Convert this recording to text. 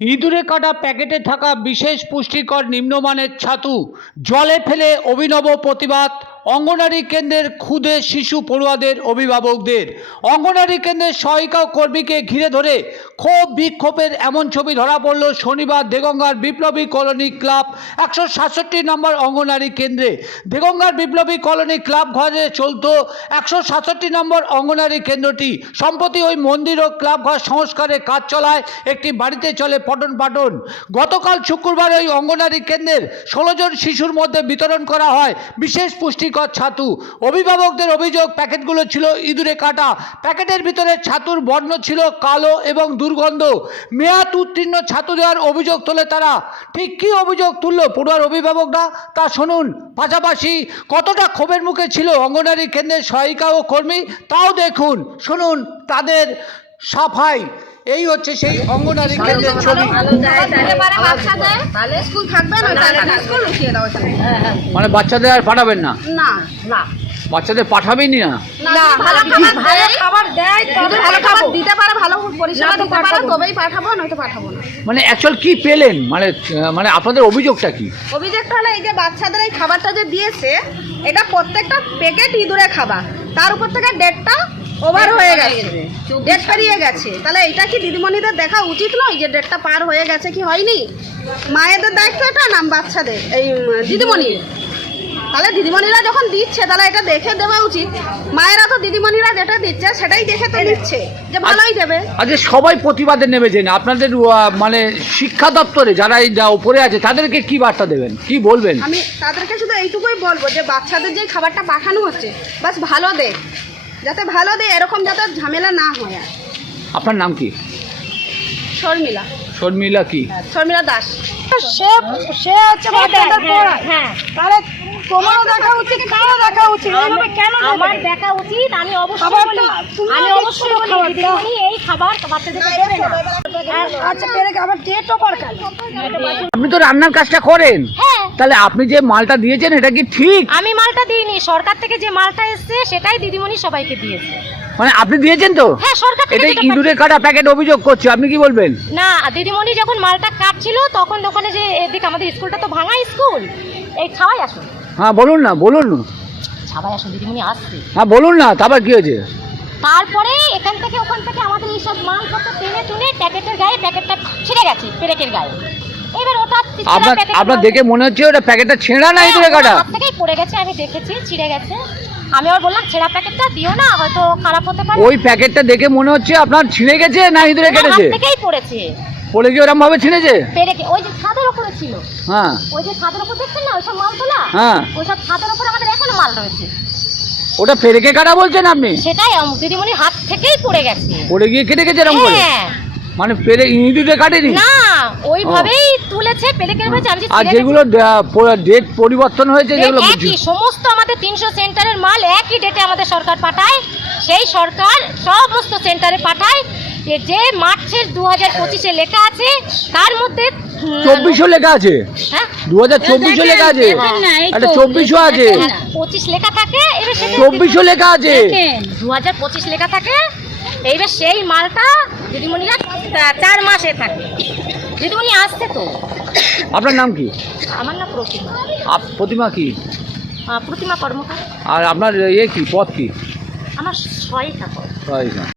ইঁদুরে কাটা প্যাকেটে থাকা বিশেষ পুষ্টিকর নিম্নমানের ছাতু জলে ফেলে অভিনব প্রতিবাদ অঙ্গনারী কেন্দ্রের ক্ষুদে শিশু পড়ুয়াদের অভিভাবকদের। অঙ্গনারী কেন্দ্রের সহায়িকা কর্মীকে ঘিরে ধরে ক্ষোভ বিক্ষোভের এমন ছবি ধরা পড়ল শনিবার দেগঙ্গার বিপ্লবী কলোনি ক্লাব একশো সাতষট্টি নম্বর অঙ্গনারী কেন্দ্রে। দেগঙ্গার বিপ্লবী কলোনি ক্লাব ঘরে চলত একশো সাতষট্টি নম্বর অঙ্গনারী কেন্দ্রটি। সম্প্রতি ওই মন্দির ও ক্লাব ঘর সংস্কারের কাজ চলায় একটি বাড়িতে চলে পঠন পাঠন। গতকাল শুক্রবার ওই অঙ্গনারী কেন্দ্রের ষোলো জন শিশুর মধ্যে বিতরণ করা হয়। বিশেষ পুষ্টিকর ছাতু। অভিভাবকদের অভিযোগ, প্যাকেটগুলো ছিল ইঁদুরে কাটা। প্যাকেটের ভিতরে ছাতুর বর্ণ ছিল কালো এবং দুর্গন্ধ। মেয়াদ উত্তীর্ণ ছাতু দেওয়ার অভিযোগ তোলে তারা। ঠিক কী অভিযোগ তুললো পড়ুয়ার অভিভাবকরা, তা শুনুন। পাশাপাশি কতটা ক্ষোভের মুখে ছিল অঙ্গনারী কেন্দ্রের সহায়িকা ও কর্মী, তাও দেখুন। শুনুন, তাদের সাফাই। এই হচ্ছে সেই অঙ্গনারী কেন্দ্রের ছবি। মানে বাচ্চাদের আর পাঠাবেন না? না না। বাচ্চাদের পাঠাবেনই না? না ভালো খাবার দেয়। খাবার দেয় যদি ভালো খাবার দিতে পারে ভালো পরিষেবা দিতে পারে তবেই পাঠাবো না। মানে অ্যাকচুয়াল কি পেলেন? মানে মানে আপনাদের অভিযোগটা কি? অভিযোগটা হলো এই যে বাচ্চাদের এই খাবারটা যে দিয়েছে এটা প্রত্যেকটা প্যাকেট ইঁদুরে খাবার। তার উপর থেকে ডেটটা ওভার হয়ে গেছে। ডেট পেরিয়ে গেছে। তাহলে এটা কি দিদিমণিদের দেখা উচিত নয় যে ডেটটা পার হয়ে গেছে কি হয়নি? মায়েদের দায়িত্ব এটা নাম বাচ্চাদের? এই দিদিমণির। তাহলে দিদিমণিরা যখন দিচ্ছে তাহলে এটা দেখে দেওয়া উচিত। মায়েরা তো দিদিমণিরা যেটা দিচ্ছে সেটাই দেখে তো দিচ্ছে যে ভালোই দেবে। আজকে সবাই প্রতিবাদে নেমেছেন আপনাদের মানে শিক্ষা দপ্তরে যারা এই যা উপরে আছে তাদেরকে কি বার্তা দেবেন? কি বলবেন? আমি তাদেরকে শুধু এইটুকুই বলব যে বাচ্চাদের যে খাবারটা পাঠানো হচ্ছে বাস ভালো দে। যাতে ভালো দেয় এরকম যাতে ঝামেলা না হয় আর। আপনার নাম কি? শর্মিলা। শর্মিলা কি? শর্মিলা দাস। সে সে হচ্ছে হ্যাঁ পড়ায় তাহলে তোমারও দেখা উচিত কারও দেখা উচিত। এইভাবে কেন আমার দেখা উচিত? আমি অবশ্যই বলি। আমি অবশ্যই বলি দিদিমণি এই খাবার বাচ্চাদেরকে দেবে না। আর আচ্ছা পেরে আবার ডেটও পার আপনি তো রান্নার কাজটা করেন। হ্যাঁ। তাহলে আপনি যে মালটা দিয়েছেন এটা কি ঠিক? আমি মালটা দিইনি। সরকার থেকে যে মালটা এসছে সেটাই দিদিমণি সবাইকে দিয়েছে। মানে আপনি দিয়েছেন তো? হ্যাঁ সরকার থেকে এটা যেটা কাটা প্যাকেট অভিযোগ করছে আপনি কি বলবেন? না দিদিমণি যখন মালটা কাটছিল তখন দোকানে যে এদিকে আমাদের স্কুলটা তো ভাঙা স্কুল। এই ছাওয়াই আসুন হ্যাঁ বলুন না বলুন। ছাওয়াই আসুন দিদিমণি আসছে। হ্যাঁ বলুন না তারপর কি হয়েছে? তারপরে এখান থেকে ওখান প্যাকেটের গায়ে প্যাকেটটা ছিঁড়ে গেছে পেরেকের গায়ে। এবার ওটা আপনার আপনার দেখে মনে হচ্ছে ওটা প্যাকেটটা ছেঁড়া না হ্যাঁ, ইঁদুরে কাটা হাত থেকেই পড়ে গেছে আমি দেখেছি ছিঁড়ে গেছে। আমি আবার বললাম ছেঁড়া প্যাকেটটা দিও না হয়তো খারাপ হতে পারে। ওই প্যাকেটটা দেখে মনে হচ্ছে আপনার ছিঁড়ে গেছে না ইঁদুরে হাত কেটেছে? থেকেই পড়েছে। পড়ে কি ওরম ভাবে ছিঁড়েছে? পেরেকে ওই যে ছাদের উপরে ছিল। হ্যাঁ। ওই যে ছাদের উপর দেখছেন না ওইসব মাল তোলা হ্যাঁ। ওইসব ছাদের উপর আমাদের এখনও মাল রয়েছে। ওটা পেরেকে কাটা বলছেন আপনি? সেটাই দিদিমণির হাত থেকেই পড়ে গেছে। পড়ে গিয়ে কেটে গেছে এরকম করে? হ্যাঁ। মানে পেরে ইঁদুরে কাটেনি? না ওইভাবেই তুলেছে পেলেকের ভাবে আমি যে আর যেগুলো ডেট পরিবর্তন হয়েছে যেগুলো একই সমস্ত আমাদের তিনশো সেন্টারের মাল একই ডেটে আমাদের সরকার পাঠায়। সেই সরকার সমস্ত সেন্টারে পাঠায়। যে যে মার্চের দু হাজার পঁচিশে লেখা আছে তার মধ্যে উম, চব্বিশশো লেখা আছে? হ্যাঁ? দু হাজার চব্বিশশো লেখা আছে? একটা চব্বিশশো আছে। পঁচিশ লেখা থাকে এবার সেটা লেখা আছে? দু হাজার পঁচিশ লেখা থাকে এইবার সেই মালটা দিদিমণিরা চার মাসে থাকে। দিদিমণি আসছে তো। আপনার নাম কি? আমার নাম প্রতিমা। আপ- প্রতিমা কি? আহ, প্রতিমা কর্মকার। আর আপনার ইয়ে কি পথ কি? আমার সহায়িকা করে সহায়িকা।